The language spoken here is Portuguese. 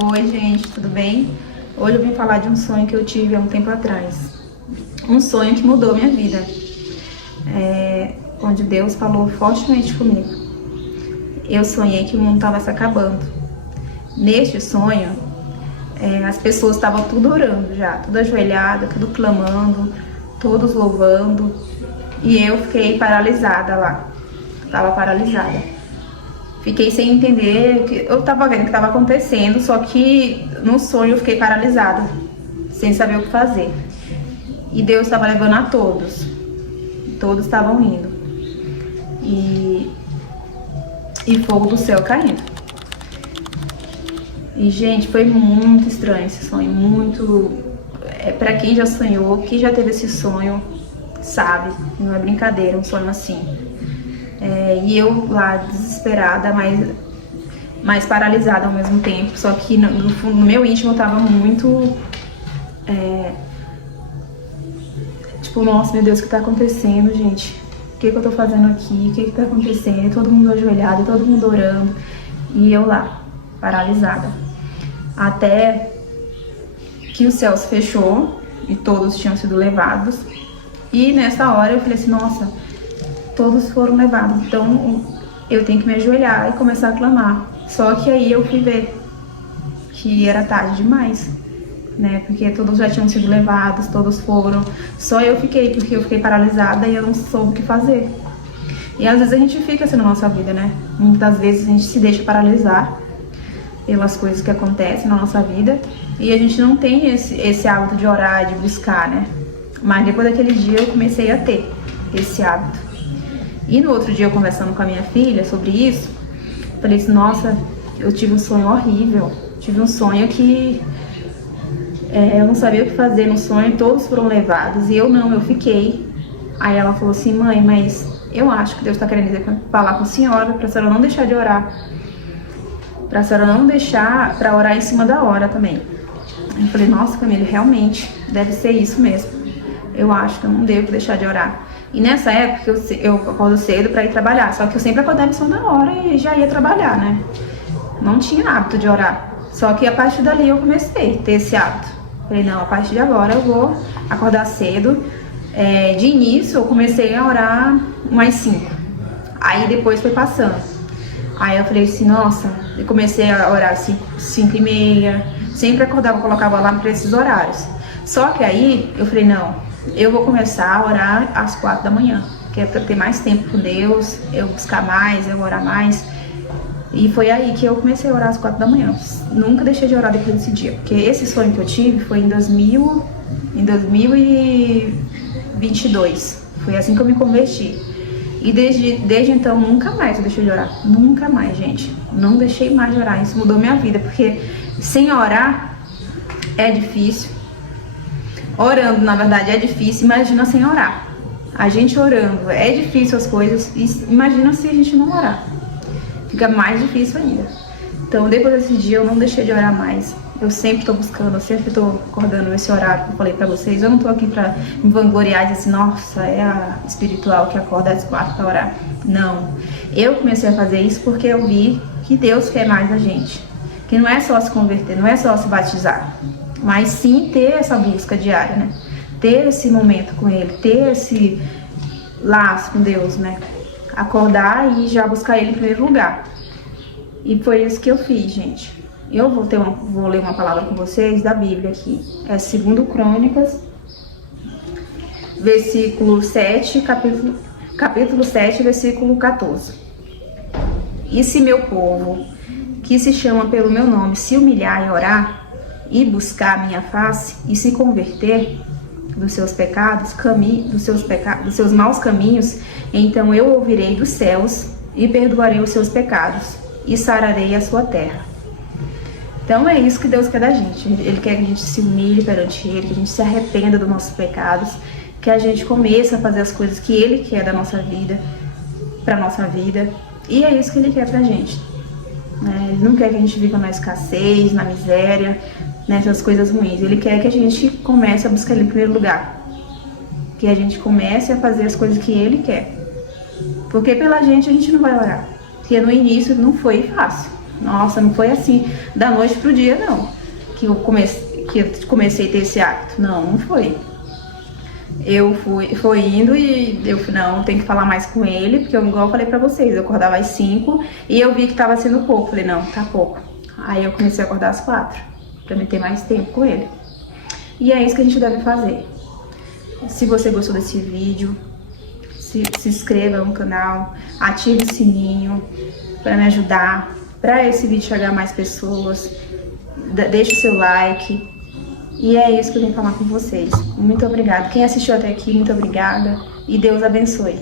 Oi, gente, tudo bem? Hoje eu vim falar de um sonho que eu tive há um tempo atrás. Um sonho que mudou minha vida. Onde Deus falou fortemente comigo. Eu sonhei que o mundo estava se acabando. Neste sonho, as pessoas estavam tudo orando já, tudo ajoelhada, tudo clamando, todos louvando. E eu fiquei paralisada lá. Estava paralisada. Fiquei sem entender, eu tava vendo o que estava acontecendo, só que no sonho eu fiquei paralisada, sem saber o que fazer. E Deus estava levando a todos, todos estavam indo. E fogo do céu caindo. E, gente, foi muito estranho esse sonho, muito... Pra quem já sonhou, quem já teve esse sonho, sabe, não é brincadeira, um sonho assim. E eu lá desesperada, mas paralisada ao mesmo tempo. Só que no meu íntimo eu tava muito tipo, nossa, meu Deus, o que tá acontecendo, gente? O que eu tô fazendo aqui? O que tá acontecendo? E todo mundo ajoelhado, todo mundo orando. E eu lá, paralisada. Até que o céu se fechou e todos tinham sido levados. E nessa hora eu falei assim, nossa, todos foram levados, então eu tenho que me ajoelhar e começar a clamar. Só que aí eu fui ver que era tarde demais, né? Porque todos já tinham sido levados, todos foram. Só eu fiquei, porque eu fiquei paralisada e eu não soube o que fazer. E às vezes a gente fica assim na nossa vida, né? Muitas vezes a gente se deixa paralisar pelas coisas que acontecem na nossa vida e a gente não tem esse hábito de orar, de buscar, né? Mas depois daquele dia eu comecei a ter esse hábito. E no outro dia, eu conversando com a minha filha sobre isso, falei assim, nossa, eu tive um sonho horrível. Tive um sonho que eu não sabia o que fazer no sonho, todos foram levados. E eu fiquei. Aí ela falou assim, mãe, mas eu acho que Deus está querendo falar com a senhora, pra senhora não deixar de orar. Pra senhora não deixar pra orar em cima da hora também. Eu falei, nossa, Camila, realmente, deve ser isso mesmo. Eu acho que eu não devo deixar de orar. E nessa época eu acordo cedo pra ir trabalhar, só que eu sempre acordava em cima da hora e já ia trabalhar, né? Não tinha hábito de orar. Só que a partir dali eu comecei a ter esse hábito. Falei, não, a partir de agora eu vou acordar cedo. De início eu comecei a orar umas 5. Aí depois foi passando. Aí eu falei assim, nossa, eu comecei a orar 5h30. Sempre acordava, colocava lá para esses horários. Só que aí eu falei, não, eu vou começar a orar às 4 da manhã, que é para ter mais tempo com Deus, eu buscar mais, eu orar mais. E foi aí que eu comecei a orar às 4 da manhã. Nunca deixei de orar depois desse dia, porque esse sonho que eu tive foi em 2022. Foi assim que eu me converti. E desde então, nunca mais eu deixei de orar. Nunca mais, gente. Não deixei mais de orar. Isso mudou minha vida, porque sem orar é difícil. Orando, na verdade, é difícil, imagina sem orar. A gente orando, é difícil as coisas, imagina se a gente não orar. Fica mais difícil ainda. Então, depois desse dia, eu não deixei de orar mais. Eu sempre tô buscando, eu sempre tô acordando esse horário que eu falei pra vocês. Eu não tô aqui pra me vangloriar e dizer assim, nossa, é a espiritual que acorda às 4 pra orar. Não. Eu comecei a fazer isso porque eu vi que Deus quer mais da gente. Que não é só se converter, não é só se batizar. Mas sim ter essa busca diária, né? Ter esse momento com Ele, ter esse laço com Deus, né? Acordar e já buscar Ele em primeiro lugar. E foi isso que eu fiz, gente. Eu vou ler uma palavra com vocês da Bíblia aqui. É 2 Crônicas, versículo 7, capítulo 7, versículo 14. E se meu povo, que se chama pelo meu nome, se humilhar e orar, e buscar a minha face e se converter dos seus pecados, dos seus maus caminhos, então eu ouvirei dos céus e perdoarei os seus pecados e sararei a sua terra. Então é isso que Deus quer da gente. Ele quer que a gente se humilhe perante Ele, que a gente se arrependa dos nossos pecados, que a gente comece a fazer as coisas que Ele quer da nossa vida, pra nossa vida. E é isso que Ele quer pra gente. Ele não quer que a gente viva na escassez, na miséria, nessas coisas ruins. Ele quer que a gente comece a buscar Ele em primeiro lugar. Que a gente comece a fazer as coisas que Ele quer. Porque pela gente a gente não vai orar. Porque no início não foi fácil. Nossa, não foi assim da noite pro dia, não. Que eu comecei a ter esse hábito. Não, não foi. Foi indo e eu falei, não, tem que falar mais com ele, porque igual eu falei pra vocês, eu acordava às 5 e eu vi que tava sendo pouco. Falei, não, tá pouco. Aí eu comecei a acordar às 4, pra me ter mais tempo com ele. E é isso que a gente deve fazer. Se você gostou desse vídeo, se inscreva no canal, ative o sininho para me ajudar, para esse vídeo chegar a mais pessoas. Deixe o seu like. E é isso que eu vim falar com vocês. Muito obrigada. Quem assistiu até aqui, muito obrigada. E Deus abençoe.